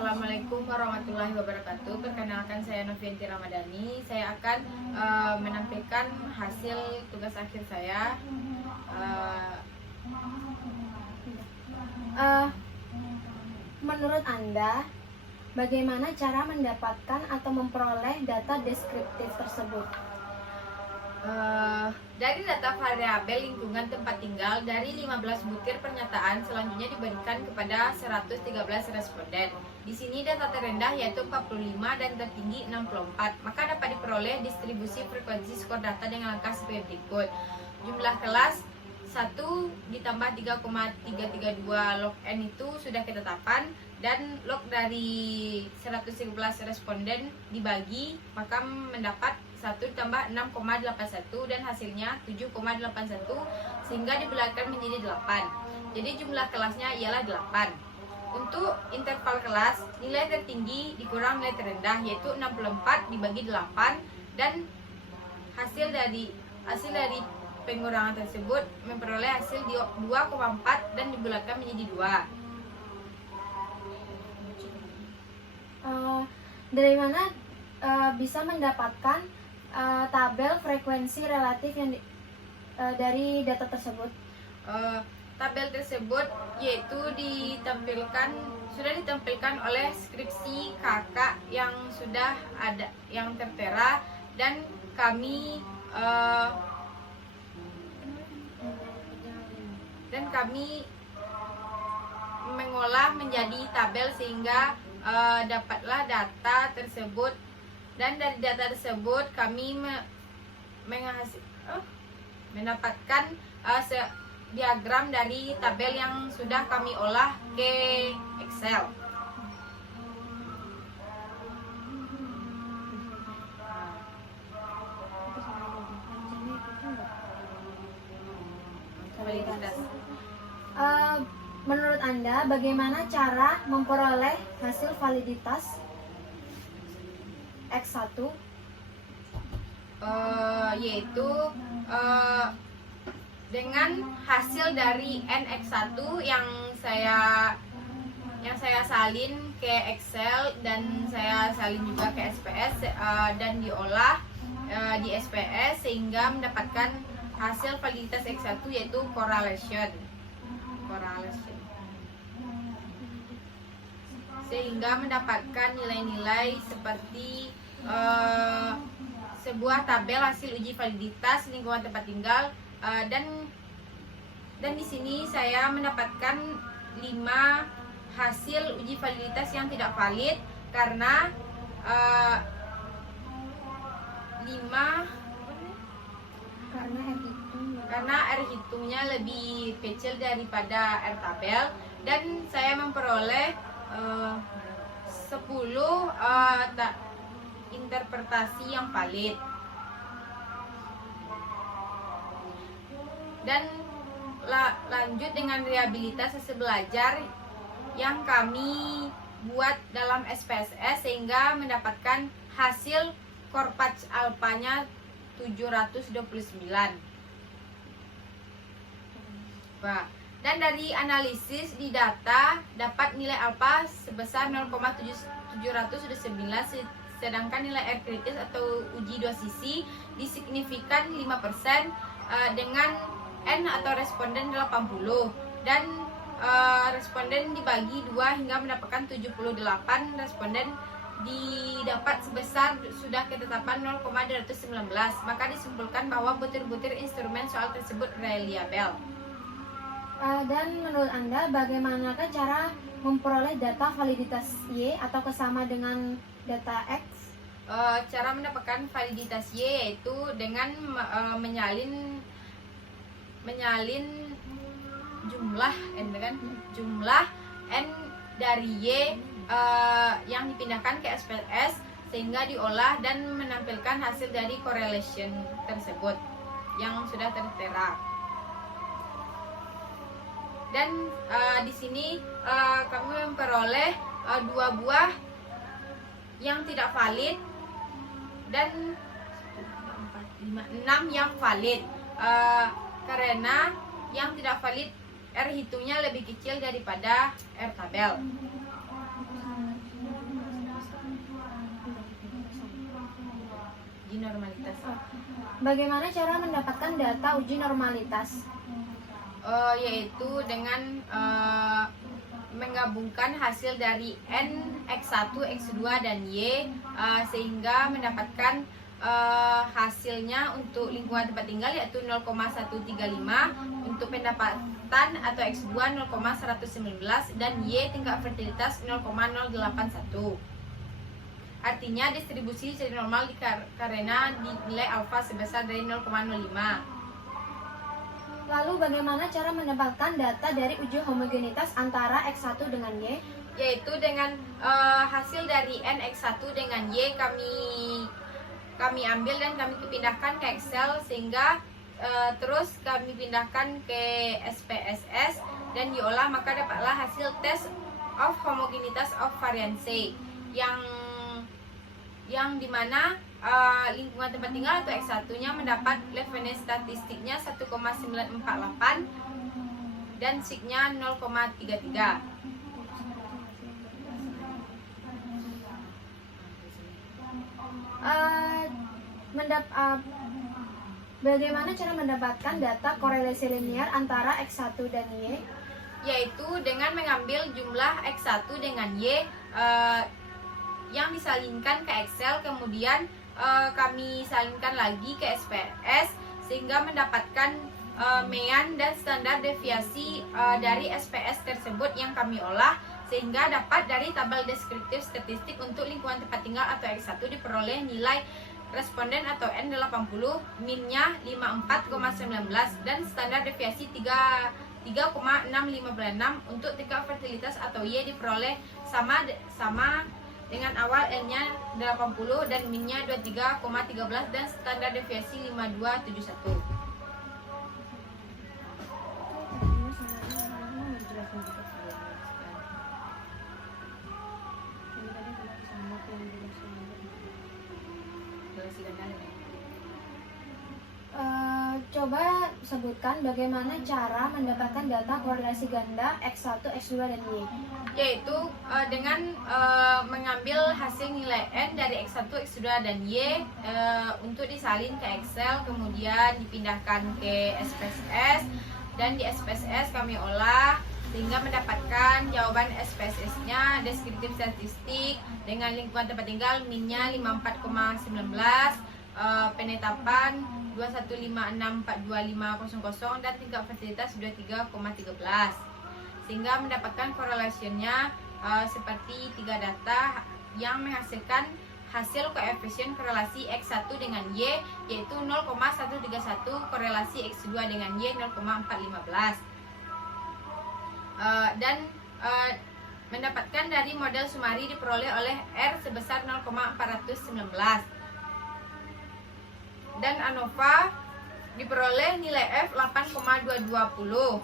Assalamualaikum warahmatullahi wabarakatuh. Perkenalkan, saya Novianti Ramadhani. Saya akan menampilkan hasil tugas akhir saya. Menurut Anda, bagaimana cara mendapatkan atau memperoleh data deskriptif tersebut? Dari data variabel lingkungan tempat tinggal dari 15 butir pernyataan selanjutnya diberikan kepada 113 responden. Di sini data terendah yaitu 45 dan tertinggi 64. Maka dapat diperoleh distribusi frekuensi skor data dengan angka sebagai berikut. Jumlah kelas 1 ditambah 3,332 log N itu sudah ketetapan, dan log dari 113 responden dibagi maka mendapat 1 ditambah 6,81 dan hasilnya 7,81 sehingga dibulatkan menjadi 8. Jadi jumlah kelasnya ialah 8. Untuk interval kelas, nilai tertinggi dikurang nilai terendah yaitu 64 dibagi 8, dan hasil dari pengurangan tersebut memperoleh hasil 2,4 dan dibulatkan menjadi 2. Dari mana bisa mendapatkan tabel frekuensi relatif yang dari data tersebut? Tabel tersebut yaitu sudah ditampilkan oleh skripsi kakak yang sudah ada, yang tertera, dan kami mengolah menjadi tabel sehingga dapatlah data tersebut, dan dari data tersebut kami mendapatkan diagram dari tabel yang sudah kami olah ke Excel. Menurut Anda, bagaimana cara memperoleh hasil validitas X1? Yaitu dengan hasil dari NX1 yang saya salin ke Excel, dan saya salin juga ke SPS dan diolah di SPS sehingga mendapatkan hasil validitas X1 yaitu correlation, sehingga mendapatkan nilai-nilai seperti sebuah tabel hasil uji validitas lingkungan tempat tinggal, dan di sini saya mendapatkan 5 hasil uji validitas yang tidak valid karena 5 karena R hitungnya lebih kecil daripada R tabel, dan saya memperoleh 10 interpretasi yang valid. Dan lanjut dengan reliabilitas hasil belajar yang kami buat dalam SPSS sehingga mendapatkan hasil Corpatch alpanya 729. Dan dari analisis di data dapat nilai alpha sebesar 0,709, sedangkan nilai R kritis atau uji 2 sisi disignifikan 5% dengan N atau responden 80, dan responden dibagi 2 hingga mendapatkan 78 responden didapat sebesar sudah ketetapan 0,219. Maka disimpulkan bahwa butir-butir instrumen soal tersebut reliable. Dan menurut Anda, bagaimanakah cara memperoleh data validitas Y atau kesama dengan data X? Cara mendapatkan validitas Y yaitu dengan menyalin jumlah N dari Y yang dipindahkan ke SPS sehingga diolah dan menampilkan hasil dari correlation tersebut yang sudah tertera. Dan di sini kami memperoleh 2 buah yang tidak valid dan 6 yang valid, karena yang tidak valid R hitungnya lebih kecil daripada R tabel. uji normalitas. Bagaimana cara mendapatkan data uji normalitas? Yaitu dengan menggabungkan hasil dari N, X1, X2, dan Y sehingga mendapatkan hasilnya untuk lingkungan tempat tinggal yaitu 0,135, untuk pendapatan atau X2 0,119, dan Y tingkat fertilitas 0,081. Artinya distribusi jadi normal karena nilai alfa sebesar dari 0,05. Lalu bagaimana cara mendapatkan data dari uji homogenitas antara X1 dengan Y? Yaitu dengan hasil dari N, X1 dengan Y kami ambil dan kami pindahkan ke Excel, sehingga terus kami pindahkan ke SPSS dan diolah, maka dapatlah hasil test of homogenitas of varian C yang dimana lingkungan tempat tinggal atau X1 nya mendapat Levenes statistiknya 1,948 dan signya 0,33. Bagaimana cara mendapatkan data korelasi linear antara X1 dan Y? Yaitu dengan mengambil jumlah X1 dengan Y yang disalinkan ke Excel, kemudian kami salinkan lagi ke SPS sehingga mendapatkan mean dan standar deviasi dari SPS tersebut yang kami olah, sehingga dapat dari tabel deskriptif statistik untuk lingkungan tempat tinggal atau X1 diperoleh nilai responden atau N80, minnya 54,19 dan standar deviasi 3,656. Untuk tingkat fertilitas atau Y diperoleh sama dengan awal N-nya 80 dan min-nya 23,13 dan standar deviasi 5271. Coba sebutkan bagaimana cara mendapatkan data korelasi ganda X1, X2, dan Y. Yaitu dengan mengambil hasil nilai N dari X1, X2, dan Y untuk disalin ke Excel, kemudian dipindahkan ke SPSS, dan di SPSS kami olah sehingga mendapatkan jawaban SPSS-nya deskriptif statistik dengan lingkungan tempat tinggal minnya 54,19, penetapan 215642500 dan tingkat fertilitas 23,13, sehingga mendapatkan korelasinya seperti tiga data yang menghasilkan hasil koefisien korelasi X1 dengan Y yaitu 0,131, korelasi X2 dengan Y 0,415, dan mendapatkan dari model Sumari diperoleh oleh R sebesar 0,419 dan ANOVA diperoleh nilai F 8,220,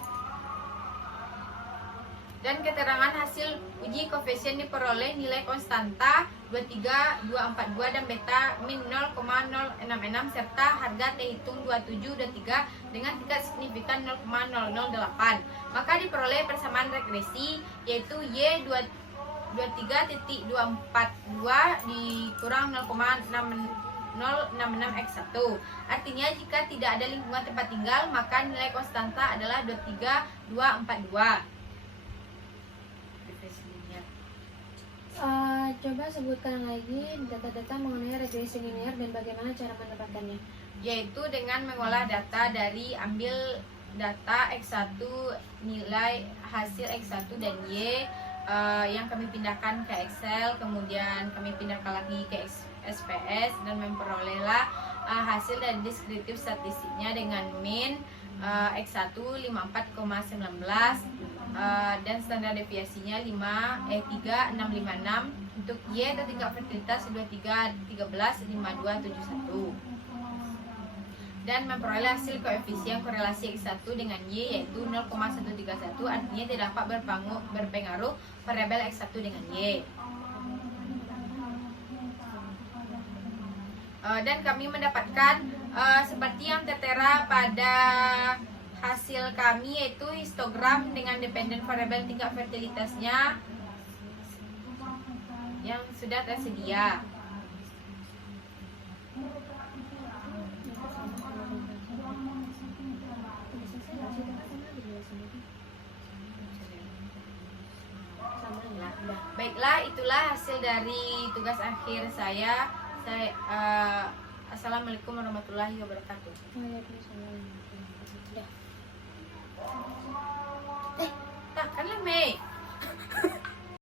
dan keterangan hasil uji koefisien diperoleh nilai konstanta 23242 dan beta min 0,066 serta harga T hitung 2723 dengan tingkat signifikan 0,008. Maka diperoleh persamaan regresi yaitu Y 23.242 dikurang 0,066 X1. Artinya jika tidak ada lingkungan tempat tinggal maka nilai konstanta adalah 23242. Coba sebutkan lagi data-data mengenai regresi linear dan bagaimana cara mendapatkannya. Yaitu dengan mengolah data dari ambil data X1, nilai hasil X1 dan Y yang kami pindahkan ke Excel, kemudian kami pindahkan lagi ke SPS dan memperolehlah hasil dari deskriptif statistiknya dengan min X1 54,19 dan standar deviasinya 3656. Untuk Y atau tingkat fertilitas 23135271 dan memperoleh hasil koefisien korelasi X1 dengan Y yaitu 0,131, artinya tidak dapat berpengaruh variabel X1 dengan Y. Dan kami mendapatkan seperti yang tertera pada hasil kami yaitu histogram dengan dependent variable tingkat fertilitasnya yang sudah tersedia. Udah. Baiklah, itulah hasil dari tugas akhir saya. Assalamualaikum warahmatullahi wabarakatuh. Waalaikumsalam. Udah. Tak kan lah, Mei.